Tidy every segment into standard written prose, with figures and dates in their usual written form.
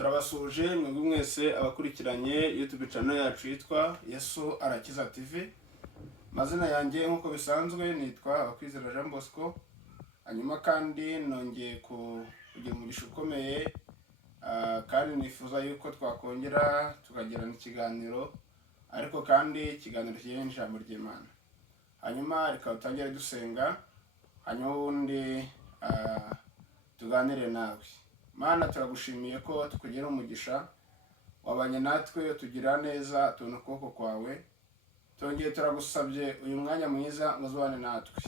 Turabasuje mwebwe mwese abakurikiranye YouTube channel yacu yitwa Yesu Arakiza TV. Mazina yanjye nkuko bisanzwe nitwa Abakwizera Jean Bosco. Hanyuma kandi nongeye kugira umugisha ukomeye kandi nifuza yuko twakongera tukagirana ikiganiro, ariko kandi ikiganiro kijyanye n'ijambo ry'Imana. Hanyuma reka tutangire dusenga, hanyuma ubundi tuganire nawe. Mana, turagushimiye ko tukugira umugisha, wabanye natwe tugira neza, tubona ukuboko kwawe. Tongeye turagusabye uyu mwanya mwiza ngo uzubane natwe.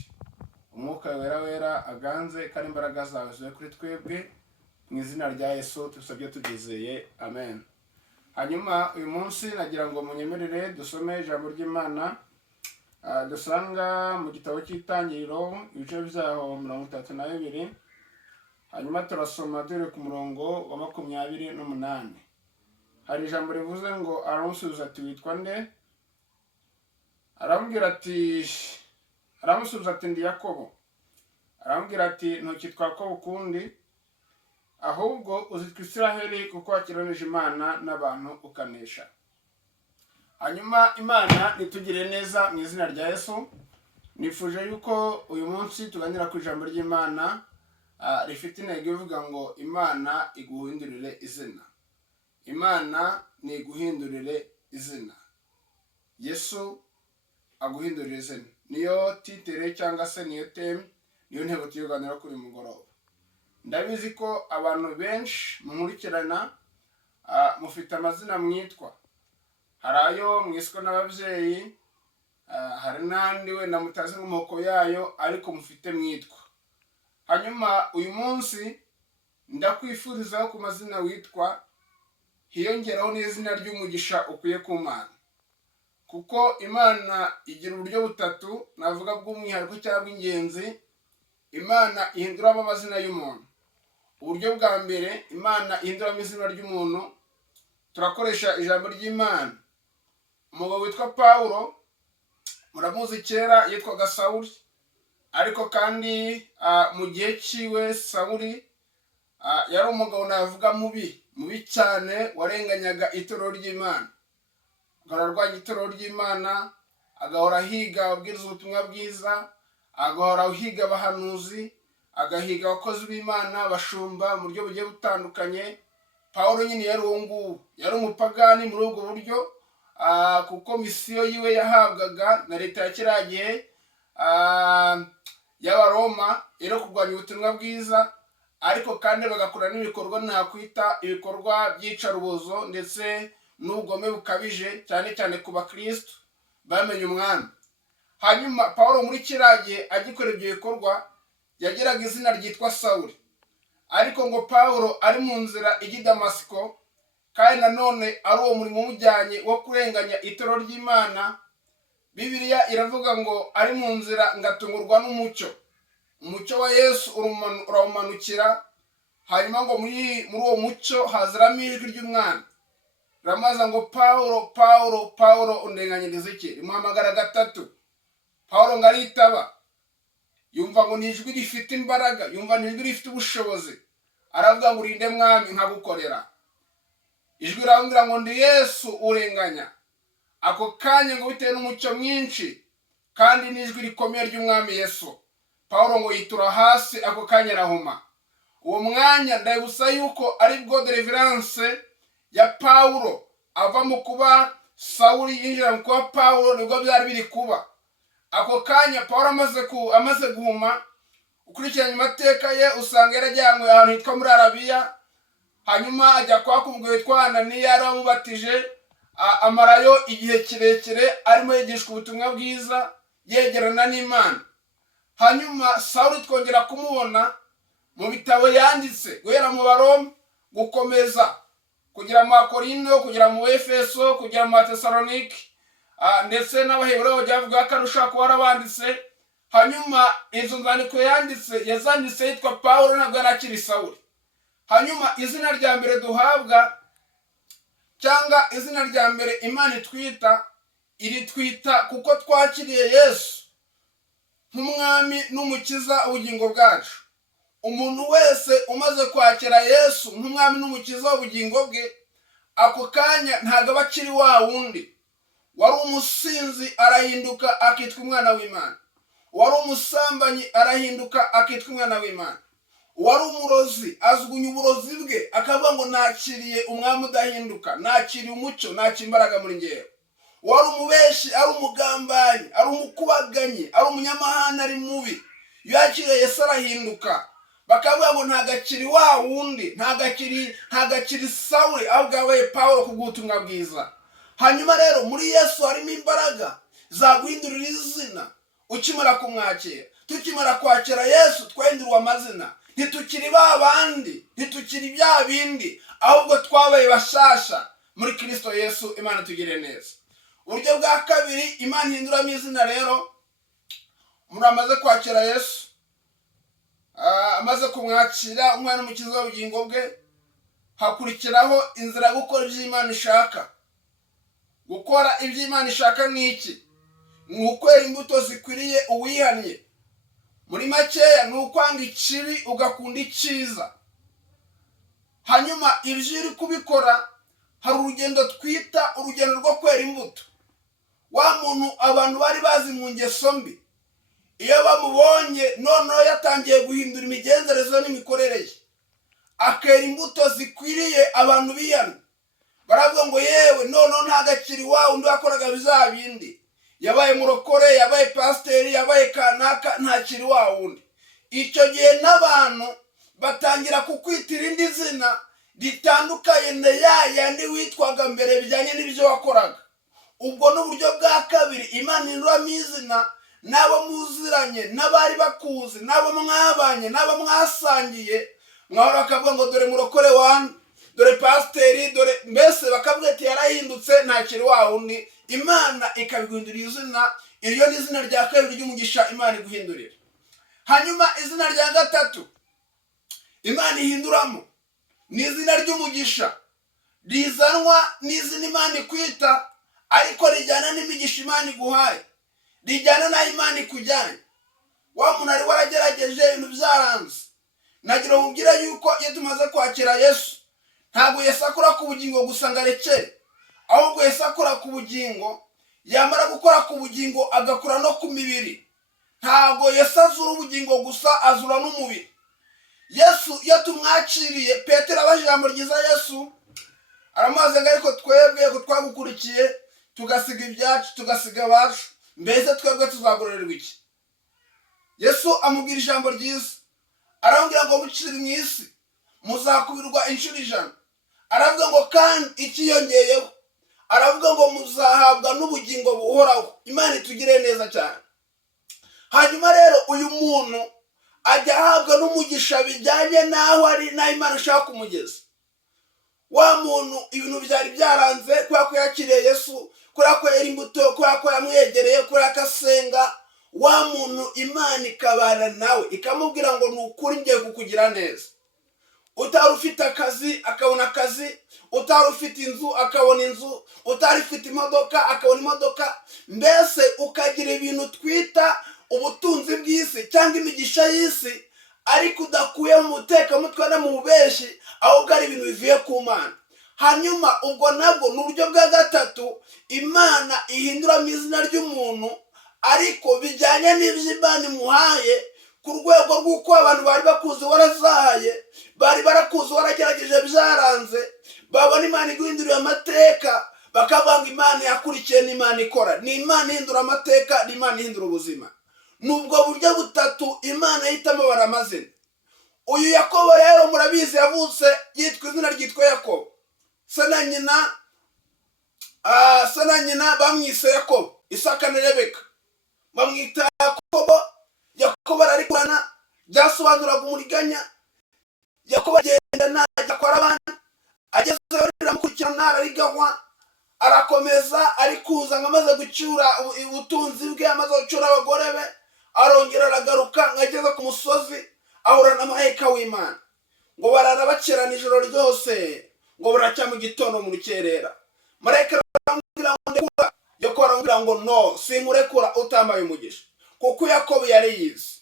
Umwuka wera aganze kandi imbaraga zawe zibe kuri twebwe, mu izina rya Yesu tubisabye tubyizeye, amen. Hanyuma uyu munsi nagira ngo munyemerere dusome ijambo ry'Imana dusanga mu gitabo cy'Itangiriro ibice byaho 32. Hanyuma turasoma dore ku murongo wa 28. Hari ijambo rivuze ngo aramusubiza ati witwa nde? Aramusubiza ati ndi Yakobo. Arambwira ati ntukitwa Yakobo ukundi, ahubwo uzitwa Isiraheli, kuko wakiranije Imana n'abantu ukanesha. Hanyuma Imana nitugire neza mu izina rya Yesu. Nifuje yuko uyu munsi tuganira ku ijambo ry'Imana rifite intego ivuga ngo Imana iguhindurire izina. Imana ni iguhindurire izina. Yesu aguhindurire izina. Niyo titere cyangwa se niyo teme, niyo ntego tuyoganira kuri mugoroba. Ndabizi ko abantu benshi munkurikirana mufite amazina mwitwa. Hari ayo mwiswe n'ababyeyi, hari n'andi wenda mutazi n'amoko yayo, ariko mufite mwitwa. Hanyuma uyu munsi ndakwifuriza ku mazina witwa hiyongeraho n'izina ry'umugisha ukwiye ku Mana, kuko Imana igira uburyo butatu navuga bw'umwihariko cyangwa ingenzi Imana ihinduramo amazina y'umuntu. Uburyo bwa mbere Imana ihinduramo izina ry'umuntu, turakoresha ijambo ry'Imana. Umugabo witwa Pawulo, muramuzi kera yitwaga Sawuli, ariko kandi mu gihe ciwe Sawuli yari umugabo navuga mubi cyane, warenganyaga itorero ry'Imana. Agahora itorero ry'Imana, agahora higa ababwiriza ubutumwa bwiza, agahora higa abahanuzi, agahiga abakozi b'Imana, bashumba mu buryo bugiye butandukanye. Pawulo nyine yari uwo nguwo, yari umupagani muri ubwo buryo, kuko misiyo yiwe yahabwaga na leta ya kiriya gihe y'Abaroma ero kurwanya ubutumwa bwiza, ariko kandi bagakora n'ibikorwa nakwita ibikorwa by'icarubozo ndetse n'ubugome bukabije, cyane cyane ku bakristo bamenye umwami. Hanyuma Pawulo muri kiriya gihe agikora ibyo bikorwa yagiraga izina ryitwa Sawuli, ariko ngo Pawulo ari mu nzira ijya i Damasiko, kandi nanone ari uwo murimo umujyanye wo kurenganya itorero ry'Imana. Bibiliya iravuga ngo ari mu nzira ngatungurwa n'umucyo. Umucyo wa Yesu urawumanukira, hanyuma ngo muri uwo mucyo haziramo ijwi ry'umwana ramaza ngo Pawulo undenganyiriza iki? Rimuhamagara gatatu. Pawulo ngo aritaba, yumva ngo ni ijwi rifite imbaraga, yumva ni ijwi rifite ubushobozi. Aravuga ngo urinde mwami nkagukorera. Ijwi rirambwira ngo ndi Yesu urenganya. Ako kanya ngo bitewe n'umucyo mwinshi kandi n'ijwi rikomeye ry'umwami Yesu, Pawulo ngo yitura hasi, ako kanya arahuma. Uwo mwanya ndabibusa yuko ari bwo deliverance ya Pawulo ava mu kuba Sawuli yinjira mu kuba Pawulo, nibwo byari biri kuba. Ako kanya Pawulo amaze guhuma, ukurikiranye amateka ye usanga yarajyanywe ahantu hitwa muri Arabiya. Hanyuma ajya kwa kumugabo witwa Ananiya yari wamubatije, amarayo igihe kirekire arimo yigishwa ubutumwa bwiza, yegerana n'Imana. Hanyuma Sawuli twongera kumubona mu bitabo yanditse, guhera mu Baroma gukomeza kugira mu Korinto, kugira mu Efeso, kugira mu Tesalonike, ndetse n'Abaheburayo byavuga ko arusha kuba arabanditse. Hanyuma izo nzandiko yazanditse yitwa Pawulo, ntabwo yari akiri Sawuli. Hanyuma izina rya mbere duhabwa cyangwa izina rya mbere Imana itwita, iritwita kuko twakiriye Yesu nk'umwami n'umukiza w'ubugingo bwacu. umuntu wese umaze kwakira Yesu nk'umwami n'umukiza w'ubugingo bwe, ako kanya ntabwo aba akiri wa wundi. Wari umusinzi arahinduka akitwa umwana w'Imana. Wari umusambanyi arahinduka akitwa umwana w'Imana. Wari umurozi ajugunya uburozi bwe akavuga ngo nakiriye umwami udahinduka, nakiriye umucyo, nakiriye imbaraga muri njyewe. Wari umubeshi, ari umugambanyi, ari umukubaganyi, ari umunyamahane, ari mubi, iyo yakiriye Yesu arahinduka. Bakavuga ngo ntagakiri wa wundi, ntagakiri Sawuli, ahubwo yabaye Pawulo kubw'ubutumwa bwiza. Hanyuma rero muri Yesu harimo imbaraga zaguhindurira izina ukimara kumwakira. Tukimara kwakira Yesu twahinduriwe amazina, ntitukiri ba bandi, ntitukiri bya bindi, ahubwo twabaye bashasha muri Kristo Yesu. Imana tugire neza. Uburyo bwa kabiri Imana ihinduramo izina rero, umuntu amaze kwakira Yesu, amaze kumwakira umwana n'umukiza w'ubugingo bwe, hakurikiraho inzira yo gukora ibyo Imana ishaka. Gukora ibyo Imana ishaka ni iki? Ni ukwera imbuto zikwiriye uwihannye. Muri makeya ni ukwanga ikibi ugakunda icyiza. Hanyuma ibyo uri kubikora, hari urugendo twita urugendo rwo kwera imbuto. Wa muntu abantu bari bazi mu ngeso mbi, iyo bamubonye noneho yatangiye guhindura imigenzereze n'imikorere ye, akera imbuto zikwiriye abantu bihana. Baravuga ngo yewe noneho ntagakiri wa undi wakoraga biza bindi, yabaye murokore, yabaye pasiteri, yabaye kanaka, ntakiri wa wundi. Icyo gihe n'abantu batangira kukwita irindi zina ritandukanye na yandi witwaga mbere bijyanye n'ibyo wakoraga. Ubwo n'uburyo bwa kabiri Imana ihinduramo izina, n'abo muziranye, n'abari bakuzi, n'abo mwabanye, n'abo mwasangiye, mwahora bakavuga ngo dore murokore wani, dore pasiteri, dore mbese bakavuga ati yarahindutse ntakiri wa wundi. Imana ikabiguhindurira izina. Iryo ni izina rya kabiri ry'umugisha Imana iguhindurira. Hanyuma izina rya gatatu Imana ihinduramo ni izina ry'umugisha, rizanwa n'izina Imana ikwita, ariko rijyana n'imigisha Imana iguhaye, rijyana n'aho Imana ikujyanye. Wa muntu ari waragerageje ibintu byaranze, nagira umubwire yuko iyo tumaze kwakira Yesu, ntabwo Yesu akora ku bugingo gusa ngo arekere, ahubwo Yesu akora ku bugingo, yamara gukora ku bugingo agakora no ku mibiri. Ntabwo Yesu azura ubugingo gusa, azura n'umubiri. Yesu iyo tumwakiriye, Petero abaje ijambo ryiza Yesu aramaze ngo ariko twebwe ko twagukurikiye tugasiga ibyacu tugasiga abacu, mbese twebwe tuzagororerwa iki? Yesu amubwira ijambo ryiza, arambwira ngo mukiri mu isi muzakubirwa inshuro 100. Aravuga ngo kandi ikiyongeyeho, aravuga ngo muzahabwa n'ubugingo buhoraho. Imana itugire neza cyane. Hanyuma rero uyu muntu ajya ahabwa n'umugisha bijyanye n'aho ari, n'aho Imana ishaka kumugeza. Wa muntu ibintu byari byaranze kubera ko yakiriye Yesu, kubera ko yari imbuto, kubera ko yamwegereye, kubera ko asenga. Wa muntu Imana ikabana nawe ikamubwira ngo ni ukuri ngiye kukugira neza. Utari ufite akazi akabona akazi, utari ufite inzu akabona inzu, utari ufite imodoka akabona imodoka. Mbese ukagira ibintu twita ubutunzi bw'isi cyangwa imigisha y'isi, ariko udakuye mu mutekamutwe no mu bubeshi, ahubwo ari ibintu bivuye ku Mana. Hanyuma ubwo nabwo ni uburyo bwa gatatu Imana ihinduramo izina ry'umuntu, ariko bijyanye n'ibyo Imana imuhaye, ku rwego rw'uko abantu bari bakuzi warazahaye, bari barakuzi waragerageje byaranze, babona Imana iguhinduriye amateka, bakavuga ngo Imana yakurikiye n'Imana ikora. Ni Imana ihindura amateka, ni Imana ihindura ubuzima. Nubwo buryo butatu Imana yitamo baramazina. Uyu Yakobo rero murabizi yavutse yitwa izina ryitwa Yakobo. Se na nyina bamwise Yakobo, Isaka na Rebeka bamwita Yakobo. Yakobo ararikurana, byasobanuraga umuriganya. Yakobo agenda najya kwa abana, agezeho riramukurikirana arariganywa, arakomeza arikuza ngo amaze gucyura ubutunzi bwe, amaze gucyura abagore be, arongera aragaruka ngageze ku musozi ahura na marayika w'Imana, ngo barara bakerana ijoro ryose, ngo buracya mu gitondo mu rukerera. Marayika aramubwira ngo ndekura, Yakobo aramubwira ngo no, sinkurekura utambaye umugisha. Kuko Yakobo yari yizi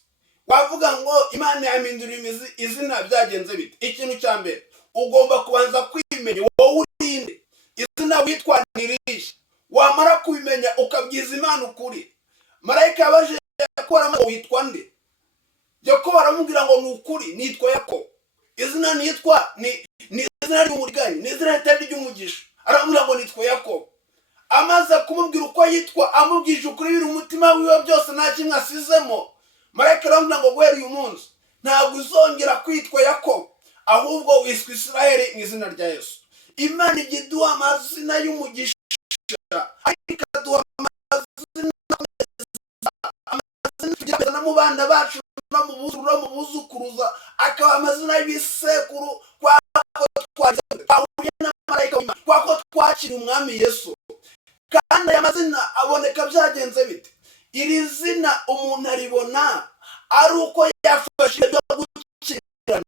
wavuga ngo imana yamindura izina byagenze bite? Ikintu cya mbere ugomba kubanza kwimenya wowe urinde, izina witwa nirihe. Wamara kubimenya ukabwiza imana ukuri, marayika yabaje yakora witwa nde? Yakobo aramubwira ngo ni ukuri nitwa Yakobo. Izina nitwa ni izina ry'umuriganya, ni izina ritari ry'umugisha. Aramubwira ngo nitwa Yakobo. Amaze kumubwira uko yitwa, amubwije ukuri biri umutima wiwe byose nta kimwe asizemo, marayika aramubwira ngo guhera uyu munsi ntabwo uzongera kwitwa Yakobo, ahubwo wiswe Isiraheli mu izina rya Yesu. Imana ijya iduha amazina y'umugisha, ikaduha amazina tugira no mu bana bacu no mu buzukuruza, akaba amazina y'ibisekuru kwako twahuye na marayika w'Imana, kwako twakira umwami Yesu. Kandi aya mazina aboneka byagenze bite? Iri zina umuntu aribona ari uko yafashe ibyo gukirana,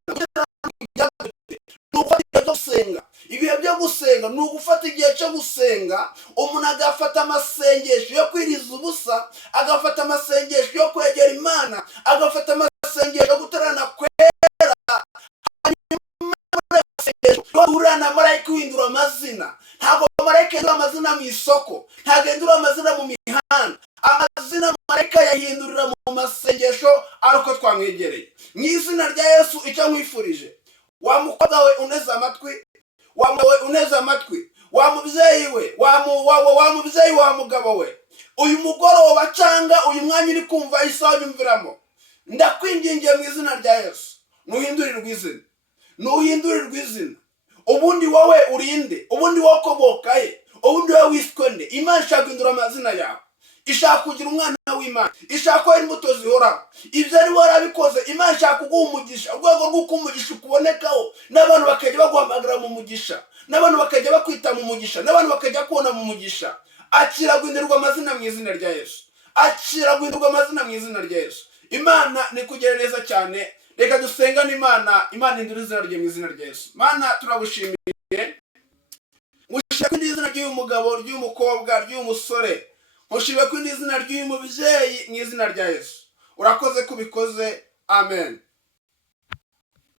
ibihe byo gusenga ni ugufata igihe cyo gusenga. Umuntu agafata amasengesho yo kwiriza ubusa, agafata amasengesho yo kwegera Imana, agafata amasengesho yo gutarana kwera, hanyuma na marayika uhindura amazina. Ntabwo marayika yahindura amazina mu isoko, ntabwo yahindura amazina mu mihanda. Amazina marayika yahindurira mu masengesho ari uko twamwegereye. Mu izina rya Yesu icyo nkwifurije, wa mukobwa we uneze amatwi, wa mugabo we uneze amatwi, wa mubyeyi we, wa mubyeyi wa mugabo we, uyu mugoroba cyangwa uyu mwanya uri kumva isaha yumviramo, ndakwingingiye mu izina rya Yesu, nuhindurirwe izina, nuhindurirwe izina. Ubundi wowe urinde, ubundi wakomoka he, ubundi wowe wiswe nde? Imana ishaka guhindura amazina yawe, ishaka kugira umwana w'Imana, ishaka ko imbuto zihoraho. Ibyo ari warabikoze, Imana ishaka kuguha umugisha, urwego rw'uko umugisha ukubonekaho, n'abantu bakajya baguhamagara mu mugisha, n'abantu bakajya bakwita mu mugisha, n'abantu bakajya kubona mu mugisha. Akira guhindurirwa amazina mu izina rya Yesu, akira guhindurirwa amazina mu izina rya Yesu. Imana nikugire neza cyane. Reka dusengane Imana, Imana indura izina rye mu izina rya Yesu. Mana turagushimiye, mushimye ko izina ry'uyu mugabo, ry'uyu mukobwa, ry'uyu musore, mushimye ko izina ry'uyu mubyeyi mu izina rya Yesu. Urakoze kubikoze, amen.